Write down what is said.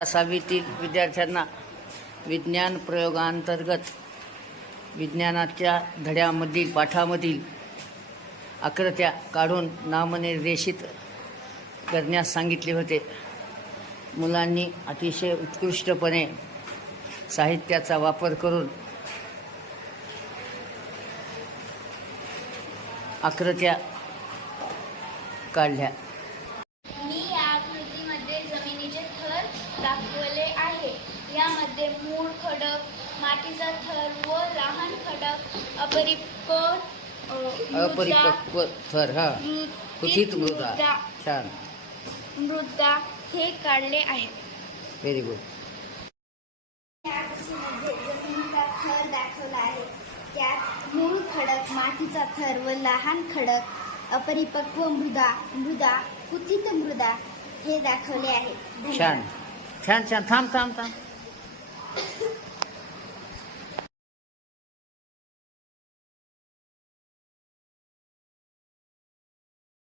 सहावीतील विद्यार्थ्यांना विज्ञान प्रयोगांतर्गत विज्ञानाच्या धड्यामधील पाठामधील आकृत्या काढून नामनिर्देशित करण्यास सांगितले होते. मुलांनी अतिशय उत्कृष्टपणे साहित्याचा वापर करून आकृत्या काढल्या. मी या आकृतीमध्ये जमिनीचे थर दाखवले आहे. यामध्ये मूळ खडक, मातीचा थर व लहान खडक, अपरिपक्व थर, कुथित मृदा, छान, मृदा हे काढले आहे. Very good. या आकृतीमध्ये जमिनीचा थर दाखवला आहे. त्यात मूळ खडक, मातीचा थर व लहान खडक, अपरिपक्व मृदा, कुथित मृदा हे दाखवले आहे. छान छान छान. थांब थांब थांब.